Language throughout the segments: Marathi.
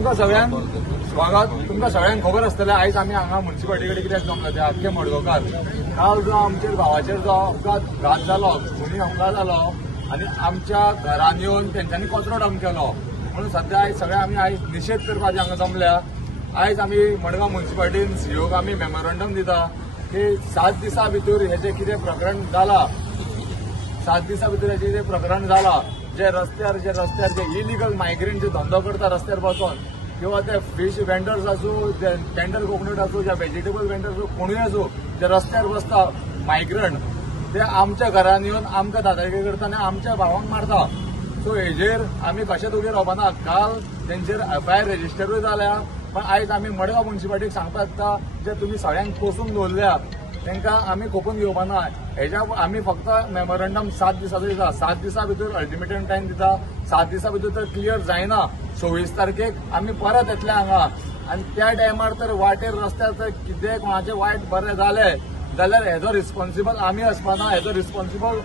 तुमकां सगळ्यांक स्वागत. तुमकां सगळ्यांक खबर आसतलें आयज आमी हांगा म्युन्सिपालिटी कडेन कित्याक जमला ते आख्खे मडगांवकार. काल जो आमच्या भावाचेर जो अपघात जालो, खुनी अपघात जालो आनी आमच्या घरान येवन तेंच्यांनी कचरो डंप केलो म्हणून सध्या आयज सगळे आमी आयज निशेध करपाचे हांगा जमल्या. आयज आमी मडगांव म्युन्सिपालिटीन सीओक आमी मेमोरंडम दिता की 7 दिसां भितर हेजें कितें प्रकरण जालां, 7 दिसां भितर हेजें कितें प्रकरण जालां, जे रस्त्यार जे इलिगल मायग्रेंट जे धंदो करता रस्त्यार बसून, किंवा ते फिश वेंडर्स आसूं, जे टेंडर कोकोनट आसूं, जे व्हेजिटेबल वेंडर्स आसूं, कोणूय आसूं जे रस्त्यार बसता मायग्रंट, ते आमच्या घरान येवन आमकां दादागिरी करता आनी आमच्या भावांक मारता. सो हेजेर आमी कशेंच उबे रावपाना. काल तेंचेर FIR रेजिस्टरूय जाल्या, पण आयज आमी मडगांव म्युन्सिपालिटीक सांगपाक येता जे तुमी सगळ्यांक पोसून दवरल्या तांकां आमी खोपून घेवपाना. हेज्या आमी फक्त मेमोरंडम 7 दिसाचो दिता. 7 दिसां भितर अल्टिमेटम टायम दिता. 7 दिसां भितर तर क्लियर जायना 26 तारखेक आमी परत येतले हांगा. आनी त्या टायमार तर वाटेर रस्त्यार तर कितें कोणाचें वायट बरें जालें जाल्यार हेजो रिस्पॉन्सिबल आमी आसपाना, हेजो रिस्पॉन्सिबल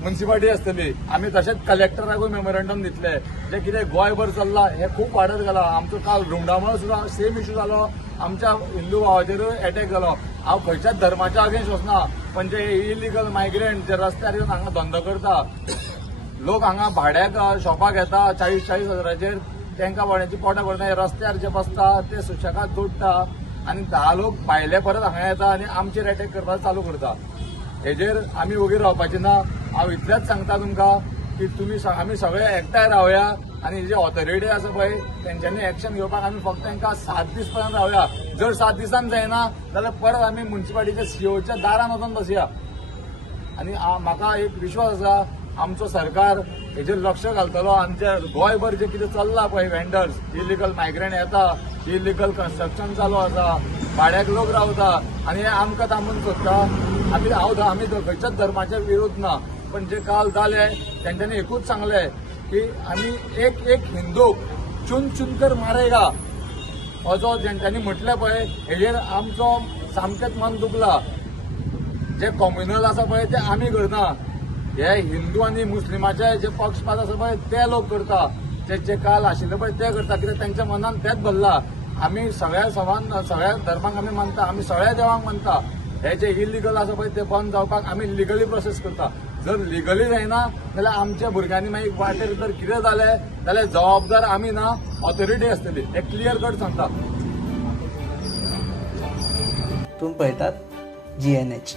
म्युन्सिपालिटी आसतली. आमी तशेंच कलेक्टराकूय मेमोरंडम दितले. जे कितें गोंयभर चल्लां हें खूब वाडत गेलां. आमचो काल रुंडामळ सुद्दां सेम इश्यू जालो, आमच्या हिंदू भावाचेरूय अटॅक जालो. हांव खंयच्याच धर्माच्या अगेन्स्ट वचना, पण जे इलिगल मायग्रेंट जे रस्त्यार येवन हांगा धंदो करता, लोक हांगा भाड्याक शॉपाक येता 40-40 हजाराचेर, तांकां कोणाची पोटां भरना, रस्त्यार जे बसता ते सुशेगाद जोडटा आनी 10 लोक भायले परत हांगा येता आनी आमचेर अटॅक करपाक चालू करता. हेजेर आमी वगीर रावपाचें ना. हांव इतलेंच सांगता तुमकां की तुमी आमी सगळे एकठांय रावया आनी जे ऑथॉरिटी आसा पळय तेंच्यांनी एक्शन घेवपाक आमी फक्त तांकां 7 दीस पर्यंत रावया. जर 7 दिसान जायना जाल्यार परत आमी म्युन्सिपालिटीच्या सीओच्या दारान वचून बसया. आनी म्हाका एक विश्वास आसा आमचो सरकार हेजेर लक्ष घालतलो. आमच्या गोंयभर जे कितें चल्लां पळय वेंडर्स, इलिगल मायग्रेंट येता, इलिगल कन्स्ट्रक्शन चालू आसा, भाड्याक लोक रावता आनी हे आमकां थांबून सोदता. आमी खंयच्याच धर्माच्या विरोध ना, पण जे काल जाले तेंच्यांनी एकूच सांगलें की आमी एक हिंदूक चुन कर मारेगा असो जेंच्यांनी म्हटलें पळय हेजेर आमचो सामकेंच मन दुखला. जे कम्युनल आसा पळय ते आमी करना, हे हिंदू आनी मुस्लिमाचे जे पक्षपात आसा पळय ते लोक करता. जे काल आशिल्ले पळय ते करता, कित्याक तांच्या मनान तेच भरला. आमी सगळ्या सगळ्या धर्मांक आमी मानता, आमी सगळ्या देवांक मानता. हे जे इलिगल आसा पळय ते बंद जावपाक आमी लिगली प्रोसेस करता. जर लिगली जायना जाल्यार आमच्या भुरग्यांनी मागीर वाटेर जर कितें जालें जाल्यार जबाबदार आमी ना, ऑथॉरिटी आसतली. हे क्लियर कट सांगता. तुम्ही पळयतात GNH.